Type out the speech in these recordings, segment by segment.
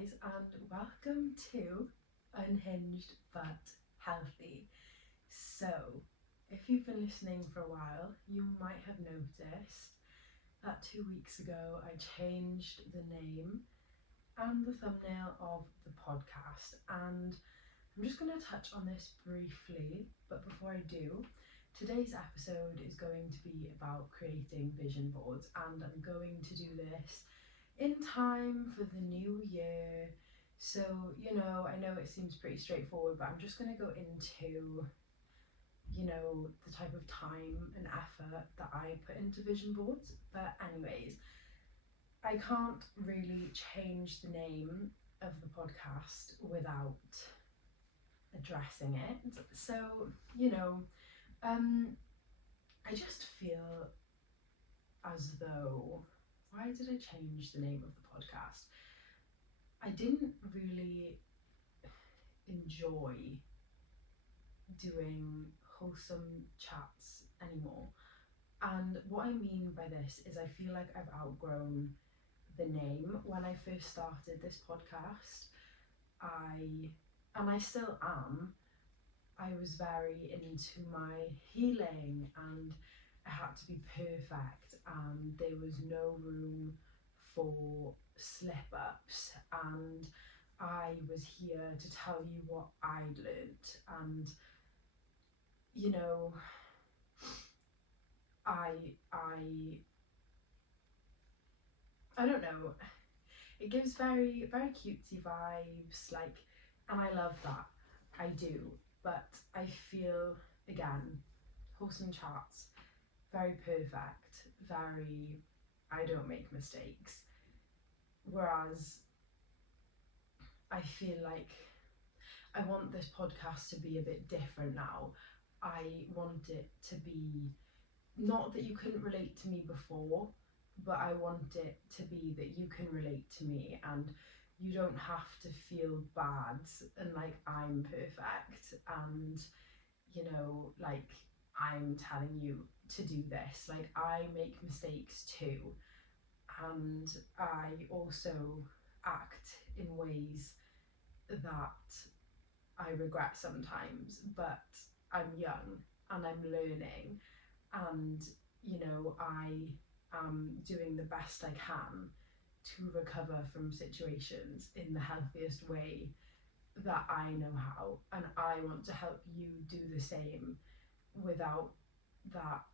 guys, and welcome to Unhinged but Healthy. So, if you've been listening for a while, you might have noticed that 2 weeks ago I changed the name and the thumbnail of the podcast, and I'm just going to touch on this briefly. But before I do, today's episode is going to be about creating vision boards, and I'm going to do this in time for the new year. So, I know it seems pretty straightforward, but I'm just going to go into, the type of time and effort that I put into vision boards. But, anyways, I can't really change the name of the podcast without addressing it. So, I just feel as though, why did I change the name of the podcast? I didn't really enjoy doing wholesome chats anymore. And what I mean by this is I feel like I've outgrown the name. When I first started this podcast, and I still am, I was very into my healing, and it had to be perfect, and there was no room for slip ups, and I was here to tell you what I'd learnt. And you know I I I don't know, it gives very very cutesy vibes, like, and I love that, I do. But I feel, again, wholesome chats, very perfect, very, I don't make mistakes. Whereas I feel like I want this podcast to be a bit different now. I want it to be, not that you couldn't relate to me before, but I want it to be that you can relate to me, and you don't have to feel bad and like I'm perfect, and like I'm telling you to do this. Like, I make mistakes too, and I also act in ways that I regret sometimes, but I'm young and I'm learning, and I am doing the best I can to recover from situations in the healthiest way that I know how, and I want to help you do the same without that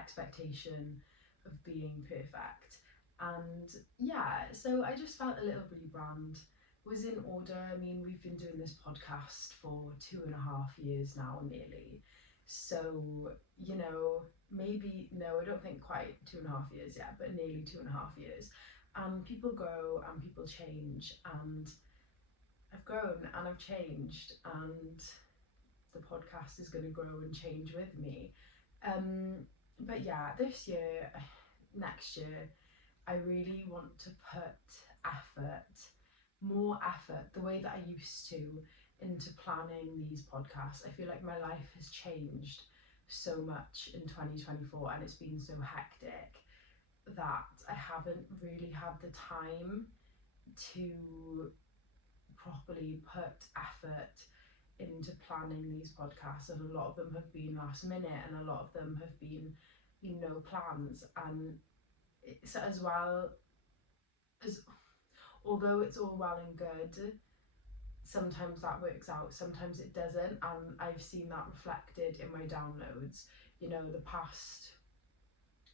expectation of being perfect. And yeah, so I just felt a little rebrand was in order. I mean, we've been doing this podcast for 2.5 years now, nearly. So, maybe, no, I don't think quite 2.5 years yet, but nearly 2.5 years. And people grow and people change, and I've grown and I've changed, and the podcast is going to grow and change with me. But yeah, this year, next year, I really want to put more effort, the way that I used to, into planning these podcasts. I feel like my life has changed so much in 2024, and it's been so hectic that I haven't really had the time to properly put effort into planning these podcasts, and a lot of them have been last minute, and a lot of them have been no plans. And it's, as well as, although it's all well and good, sometimes that works out, sometimes it doesn't, and I've seen that reflected in my downloads. The past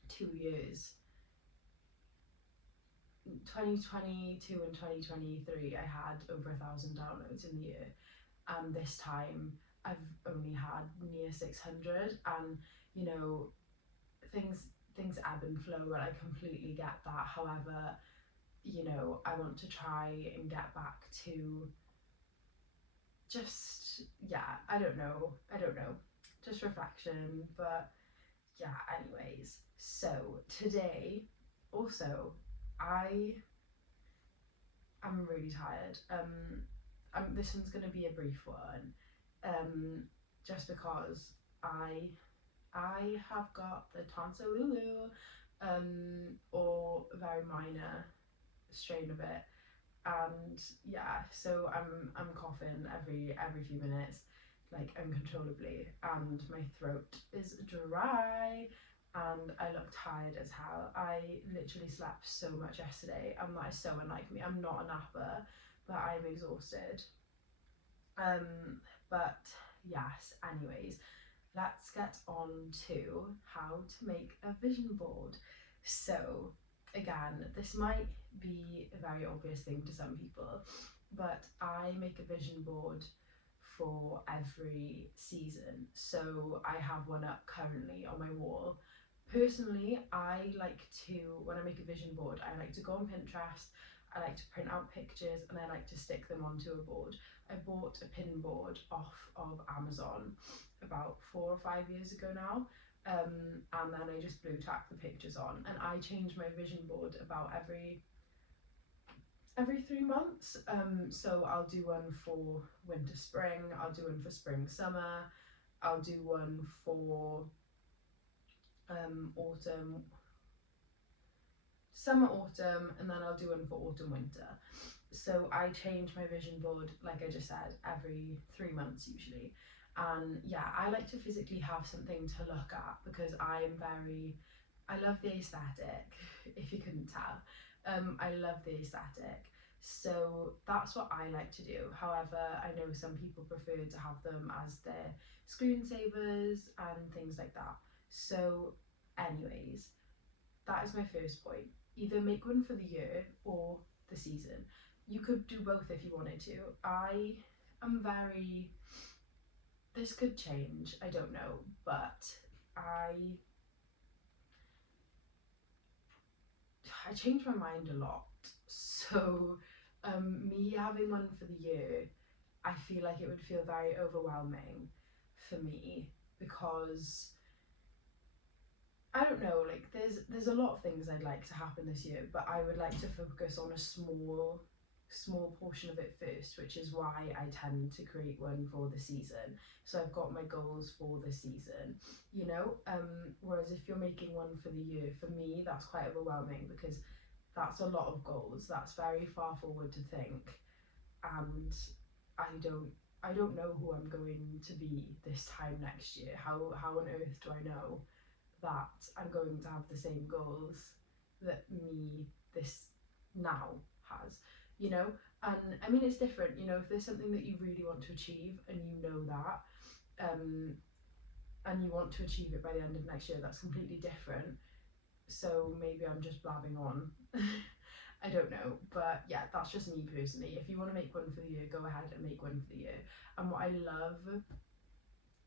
2 years, 2022 and 2023, I had over 1,000 downloads in the year, and this time I've only had near 600. And things ebb and flow, and I completely get that. However, I want to try and get back to just, yeah, I don't know, just reflection. But yeah, anyways, so today, also, I am really tired. This one's going to be a brief one, just because I have got the tonsillitis, or very minor strain a bit. And yeah, so I'm coughing every few minutes, like uncontrollably, and my throat is dry, and I look tired as hell. I literally slept so much yesterday, and that is so unlike me. I'm not a napper, but I'm exhausted. Um, but yes, anyways, let's get on to how to make a vision board. So, again, this might be a very obvious thing to some people, but I make a vision board for every season. So, I have one up currently on my wall. Personally, I like to, when I make a vision board, I like to go on Pinterest, I like to print out pictures, and I like to stick them onto a board. I bought a pin board off of Amazon about 4 or 5 years ago now. And then I just blue tack the pictures on, and I change my vision board about every 3 months. So I'll do one for winter spring, I'll do one for spring summer, I'll do one for autumn summer autumn, and then I'll do one for autumn winter. So I change my vision board, like I just said, every 3 months usually. And yeah, I like to physically have something to look at because I love the aesthetic, if you couldn't tell. I love the aesthetic. So that's what I like to do. However, I know some people prefer to have them as their screensavers and things like that. So, anyways, that is my first point. Either make one for the year or the season. You could do both if you wanted to. I am very, this could change, I don't know, but I I change my mind a lot. So me having one for the year, I feel like it would feel very overwhelming for me because I don't know, like there's a lot of things I'd like to happen this year, but I would like to focus on a small portion of it first, which is why I tend to create one for the season. So I've got my goals for the season, you know. Whereas if you're making one for the year, for me that's quite overwhelming because that's a lot of goals. That's very far forward to think, and I don't know who I'm going to be this time next year. How on earth do I know that I'm going to have the same goals that me this now has, you know? And I mean, it's different, you know, if there's something that you really want to achieve and you know that, and you want to achieve it by the end of next year, that's completely different. So maybe I'm just blabbing on. I don't know, but yeah, that's just me personally. If you want to make one for the year, go ahead and make one for the year. And what I love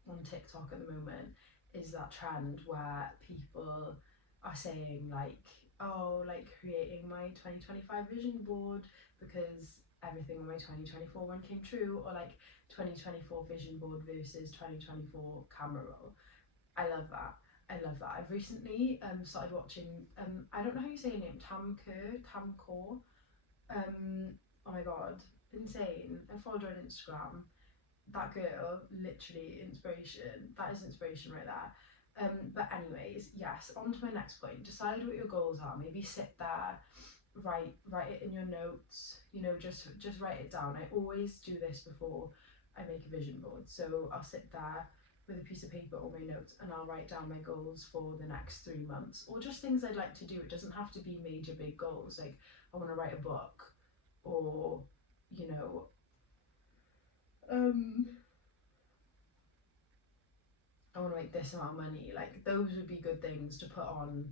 on TikTok at the moment is that trend where people are saying like, oh, like creating my 2025 vision board because everything on my 2024 one came true, or like 2024 vision board versus 2024 camera roll. I love that. I love that. I've recently started watching I don't know how you say her name, Tam Core. Oh my god, insane. I followed her on Instagram. That girl, literally inspiration. That is inspiration right there. But anyways, yes, on to my next point. Decide what your goals are. Maybe sit there, write it in your notes. You know, just write it down. I always do this before I make a vision board. So I'll sit there with a piece of paper or my notes, and I'll write down my goals for the next 3 months, or just things I'd like to do. It doesn't have to be major big goals. Like I want to write a book, or you know, um I want to make this amount of money. Like those would be good things to put on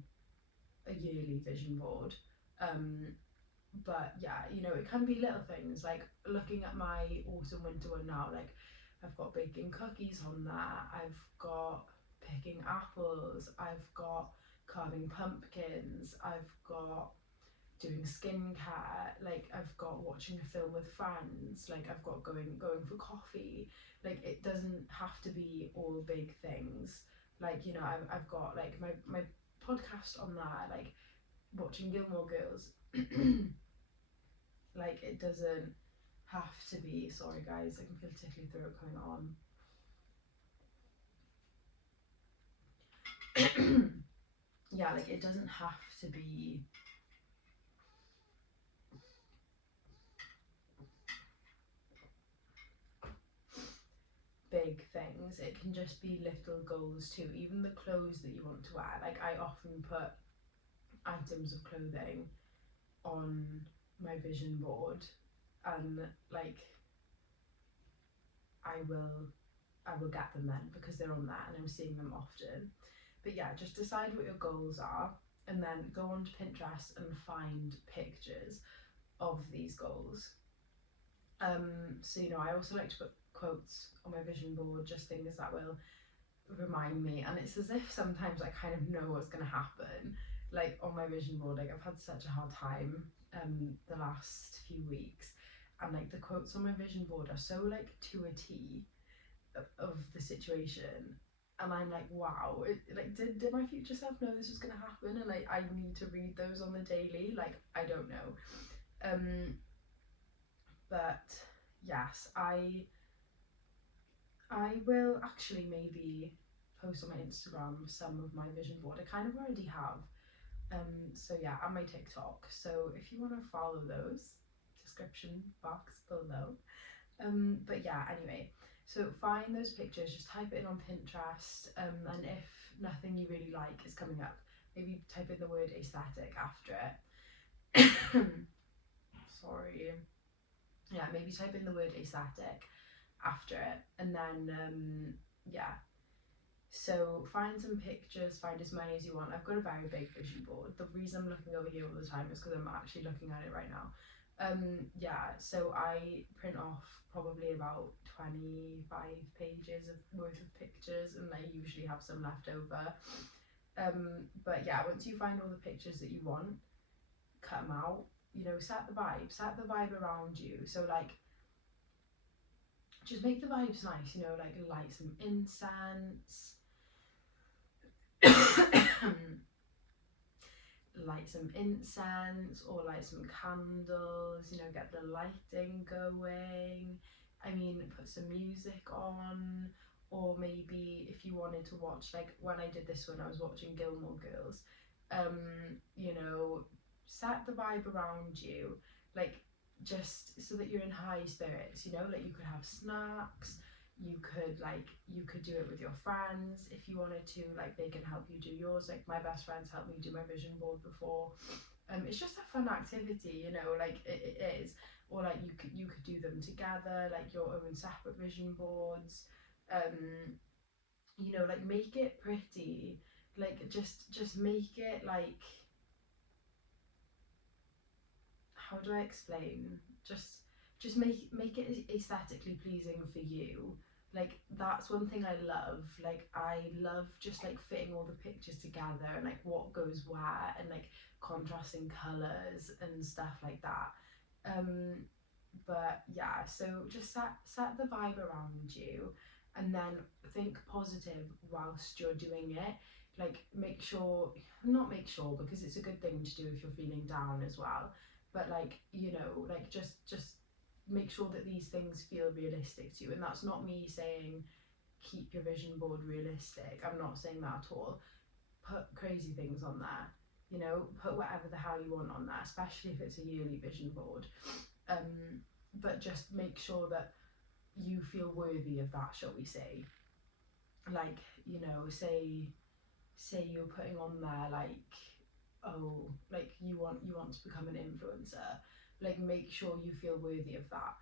a yearly vision board. Um, but yeah, you know, it can be little things like looking at my autumn winter one now. Like I've got baking cookies on there. I've got picking apples. I've got carving pumpkins. I've got doing skincare, like I've got watching a film with friends, like I've got going for coffee. Like it doesn't have to be all big things. Like, you know, I've got like my podcast on there, like watching Gilmore Girls. Like it doesn't have to be, sorry guys, I can feel a tickly throat coming on. Yeah, like it doesn't have to be big things, it can just be little goals too, even the clothes that you want to wear. Like I often put items of clothing on my vision board, and like I will get them then because they're on there and I'm seeing them often. But yeah, just decide what your goals are and then go onto Pinterest and find pictures of these goals. So I also like to put quotes on my vision board, just things that will remind me, and it's as if sometimes I kind of know what's going to happen. Like on my vision board, like I've had such a hard time the last few weeks, and like the quotes on my vision board are so like to a T of the situation, and I'm like, wow, like did my future self know this was going to happen, and like I need to read those on the daily? Like I don't know. But yes, I will actually maybe post on my Instagram some of my vision board. I kind of already have. So yeah, and my TikTok. So if you want to follow those, description box below. But yeah, anyway, so find those pictures, just type it in on Pinterest, and if nothing you really like is coming up, maybe type in the word aesthetic after it. Sorry. Yeah, maybe type in the word aesthetic after it, and then yeah. So find some pictures, find as many as you want. I've got a very big vision board. The reason I'm looking over here all the time is because I'm actually looking at it right now. Yeah, so I print off probably about 25 pages of worth of pictures, and I usually have some left over. But yeah, once you find all the pictures that you want, cut them out. Set the vibe around you. So like, just make the vibes nice. Like light some incense. Light some incense or light some candles, get the lighting going. I mean, put some music on, or maybe if you wanted to watch, like when I did this one, I was watching Gilmore Girls. You know, set the vibe around you, like just so that you're in high spirits, like you could have snacks, you could do it with your friends if you wanted to, like they can help you do yours. Like my best friends helped me do my vision board before. It's just a fun activity, like it is. Or like you could do them together, like your own separate vision boards. Like make it pretty, like just make it like, how do I explain, just make it aesthetically pleasing for you. Like that's one thing I love. Like I love just like fitting all the pictures together and like what goes where, and like contrasting colors and stuff like that. But yeah, so just set the vibe around you, and then think positive whilst you're doing it. Like make sure, not make sure, because it's a good thing to do if you're feeling down as well, but like like just make sure that these things feel realistic to you. And that's not me saying keep your vision board realistic, I'm not saying that at all. Put crazy things on there, put whatever the hell you want on there, especially if it's a yearly vision board. But just make sure that you feel worthy of that, shall we say. Like, say you're putting on there like, oh, like you want to become an influencer, like make sure you feel worthy of that.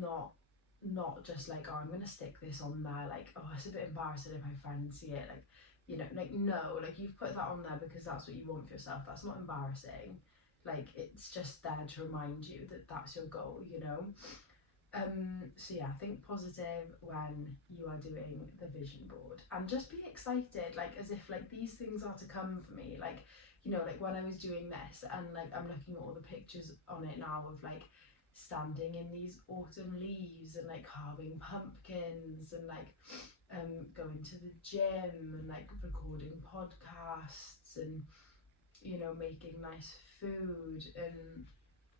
Not just like, oh, I'm gonna stick this on there, like, oh, it's a bit embarrassing if my friends see it, like, like, no, like you've put that on there because that's what you want for yourself. That's not embarrassing. Like it's just there to remind you that that's your goal. So yeah, think positive when you are doing the vision board, and just be excited, like as if like these things are to come for me. Like, like when I was doing this, and like I'm looking at all the pictures on it now of like standing in these autumn leaves and like carving pumpkins, and like going to the gym and like recording podcasts, and making nice food and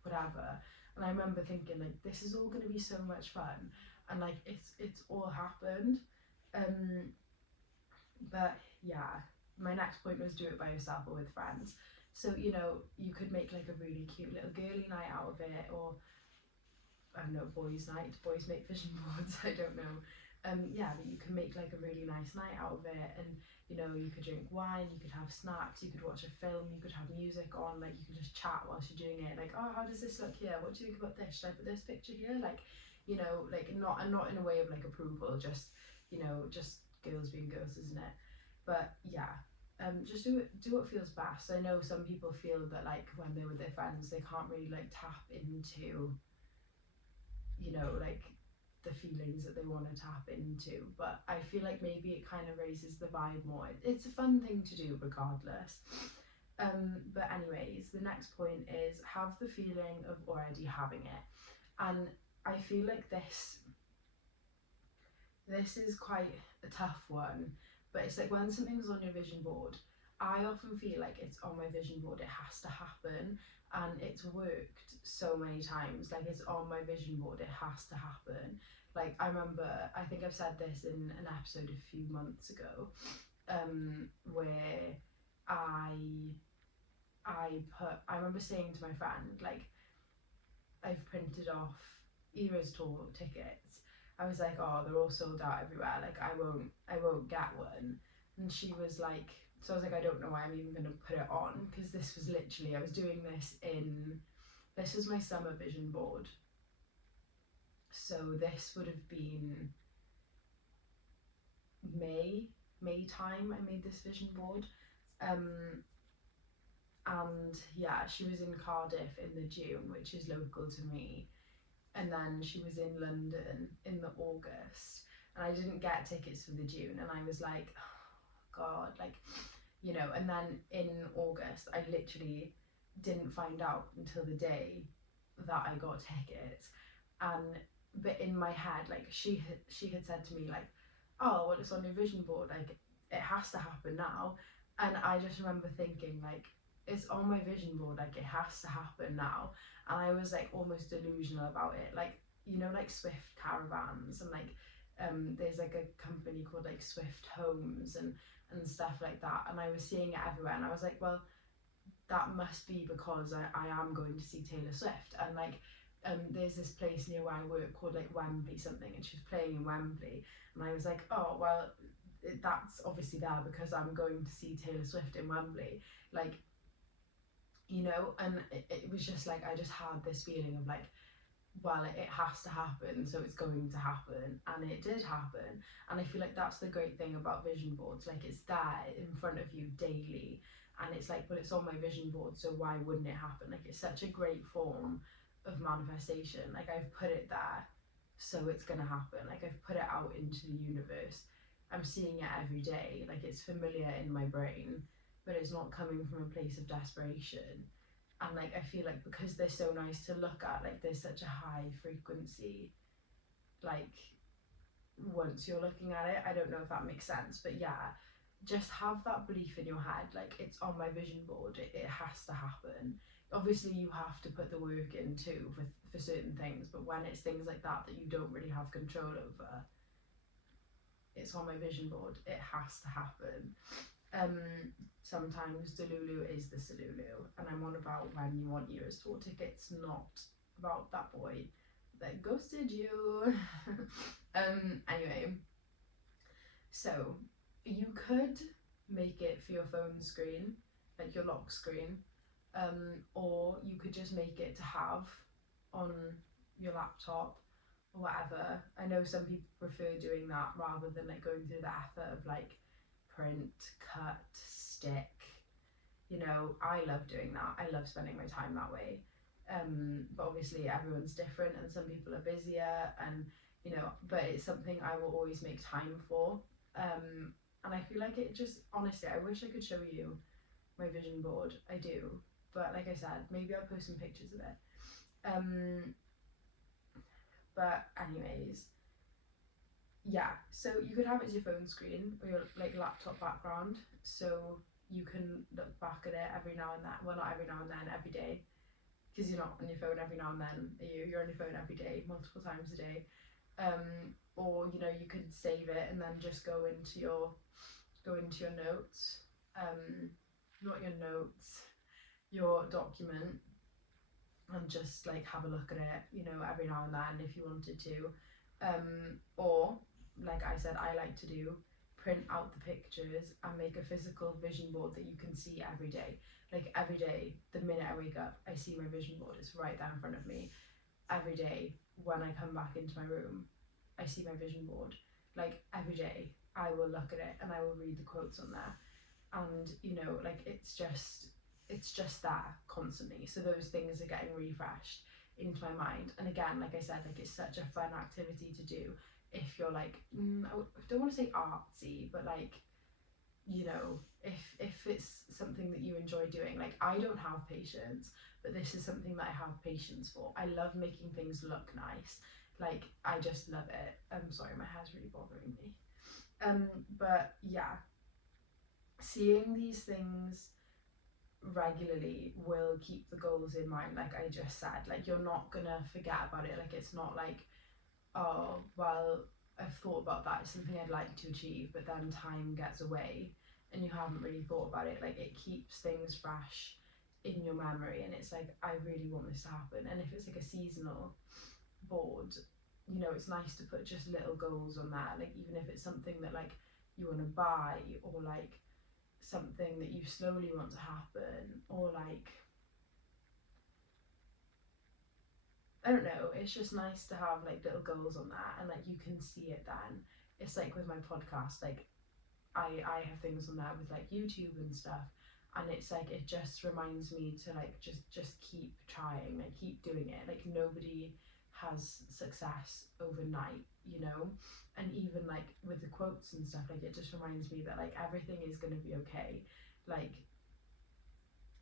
whatever. And I remember thinking like, this is all going to be so much fun, and like it's all happened. But yeah, my next point was do it by yourself or with friends. So you could make like a really cute little girly night out of it, or I don't know, boys night, boys make vision boards, I don't know. yeah, that you can make like a really nice night out of it, and you know, you could drink wine, you could have snacks, you could watch a film, you could have music on, like you could just chat whilst you're doing it, like, oh, how does this look here, what do you think about this, should I put this picture here, like, you know, like not in a way of like approval, just, you know, just girls being girls, isn't it? But yeah, just do what feels best. I know some people feel that like when they're with their friends they can't really like tap into, you know, like the feelings that they want to tap into, but I feel like maybe it kind of raises the vibe more. It's a fun thing to do regardless. But anyways, the next point is have the feeling of already having it. And I feel like this is quite a tough one, but it's like when something's on your vision board, I often feel like it's on my vision board, it has to happen, and it's worked so many times. Like, it's on my vision board, it has to happen. Like, I remember, I think I've said this in an episode a few months ago, where I remember saying to my friend, like, I've printed off Era's tour tickets. I was like, oh, they're all sold out everywhere. Like, I won't get one. And she was like, so I was like, I don't know why I'm even gonna put it on, because this was literally, I was doing this was my summer vision board. So this would have been May time. I made this vision board. And yeah, she was in Cardiff in the June, which is local to me, and then she was in London in the August, and I didn't get tickets for the June, and I was like, oh God, like, you know, and then in August I literally didn't find out until the day that I got tickets. And but in my head, like, she had said to me like, oh well, it's on your vision board, like it has to happen now. And I just remember thinking like, it's on my vision board, like it has to happen now. And I was like almost delusional about it, like, you know, like Swift caravans, and like there's like a company called like Swift Homes and stuff like that, and I was seeing it everywhere, and I was like, well, that must be because I am going to see Taylor Swift. And like there's this place near where I work called like Wembley something, and she was playing in Wembley, and I was like, oh well, that's obviously there because I'm going to see Taylor Swift in Wembley, like, you know. And it was just like, I just had this feeling of like, well, it has to happen, so it's going to happen, and it did happen. And I feel like that's the great thing about vision boards, like it's there in front of you daily, and it's like, well, it's on my vision board, so why wouldn't it happen? Like, it's such a great form of manifestation. Like, I've put it there, so it's gonna happen. Like, I've put it out into the universe, I'm seeing it every day, like it's familiar in my brain, but it's not coming from a place of desperation. And like, I feel like because they're so nice to look at, like there's such a high frequency, like once you're looking at it, I don't know if that makes sense, but yeah, just have that belief in your head, like it's on my vision board, it has to happen. Obviously you have to put the work in too for certain things, but when it's things like that that you don't really have control over, it's on my vision board, it has to happen. Sometimes Delulu is the Salulu, and I'm on about when you want Eras tour tickets, not about that boy that ghosted you. Anyway, so you could make it for your phone screen, like your lock screen, or you could just make it to have on your laptop or whatever. I know some people prefer doing that rather than like going through the effort of like print, cut, stick. You know, I love doing that. I love spending my time that way. But obviously everyone's different, and some people are busier, and you know, but it's something I will always make time for. And I feel like it just, honestly, I wish I could show you my vision board. I do, but like I said, maybe I'll post some pictures of it. But anyways, yeah, so you could have it as your phone screen or your like laptop background, so you can look back at it every now and then. Well, not every now and then, every day, because you're not on your phone every now and then, are you? You're on your phone every day, multiple times a day. Or you know, you could save it and then just go into your notes, not your notes, your document, and just like have a look at it, you know, every now and then if you wanted to. Or like I said, I like to do, print out the pictures and make a physical vision board that you can see every day. Like every day, the minute I wake up, I see my vision board. It's right there in front of me. Every day when I come back into my room, I see my vision board. Like every day, I will look at it and I will read the quotes on there. And you know, like it's just there constantly. So those things are getting refreshed into my mind. And again, like I said, like it's such a fun activity to do if you're like I don't want to say artsy, but like, you know, if it's something that you enjoy doing. Like I don't have patience, but this is something that I have patience for. I love making things look nice. Like I just love it. I'm sorry, my hair's really bothering me. But yeah, seeing these things regularly will keep the goals in mind. Like I just said, like you're not gonna forget about it. Like it's not like, oh well, I've thought about that, it's something I'd like to achieve, but then time gets away and you haven't really thought about it. Like it keeps things fresh in your memory, and it's like, I really want this to happen. And if it's like a seasonal board, you know, it's nice to put just little goals on that. Like even if it's something that like you want to buy, or like something that you slowly want to happen, or like, I don't know, it's just nice to have like little goals on that, and like you can see it then. It's like with my podcast, like I have things on there with like YouTube and stuff, and it's like it just reminds me to like just keep trying, like keep doing it. Like nobody has success overnight, you know. And even like with the quotes and stuff, like it just reminds me that like everything is going to be okay. Like,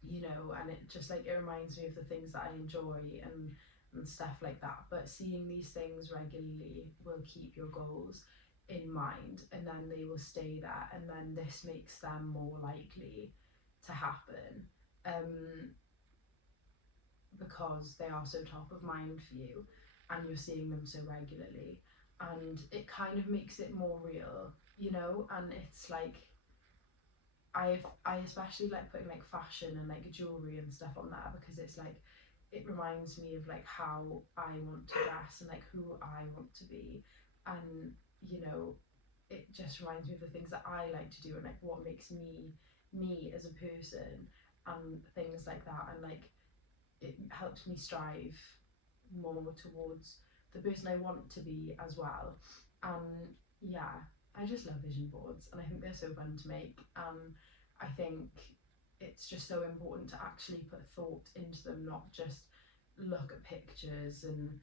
you know, and it just like it reminds me of the things that I enjoy and stuff like that. But seeing these things regularly will keep your goals in mind, and then they will stay there, and then this makes them more likely to happen, because they are so top of mind for you and you're seeing them so regularly, and it kind of makes it more real, you know. And it's like I especially like putting like fashion and like jewelry and stuff on there, because it's like it reminds me of like how I want to dress and like who I want to be, and you know, it just reminds me of the things that I like to do, and like what makes me me as a person, and things like that. And like it helps me strive more towards the person I want to be as well. Yeah, I just love vision boards, and I think they're so fun to make. I think it's just so important to actually put thought into them, not just look at pictures and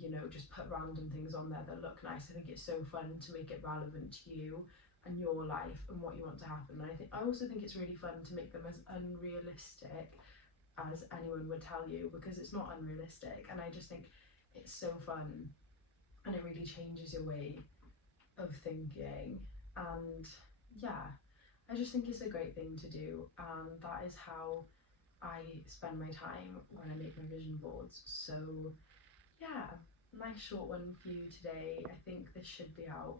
you know, just put random things on there that look nice. I think it's so fun to make it relevant to you and your life and what you want to happen. And I also think it's really fun to make them as unrealistic as anyone would tell you, because it's not unrealistic. And I just think it's so fun, and it really changes your way of thinking. And yeah, I just think it's a great thing to do, and that is how I spend my time when I make my vision boards. So yeah, nice short one for you today. I think this should be out,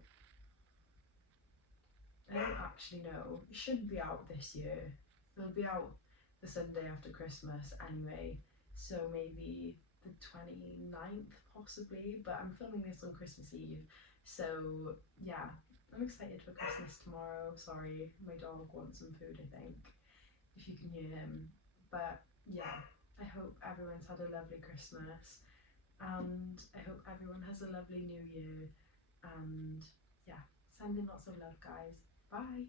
I don't actually know, it should be out this year. It'll be out the Sunday after Christmas anyway, so maybe the 29th possibly, but I'm filming this on Christmas Eve. So yeah, I'm excited for Christmas tomorrow. Sorry, my dog wants some food, I think, if you can hear him. But yeah, I hope everyone's had a lovely Christmas, and I hope everyone has a lovely new year. And yeah, sending lots of love, guys. Bye.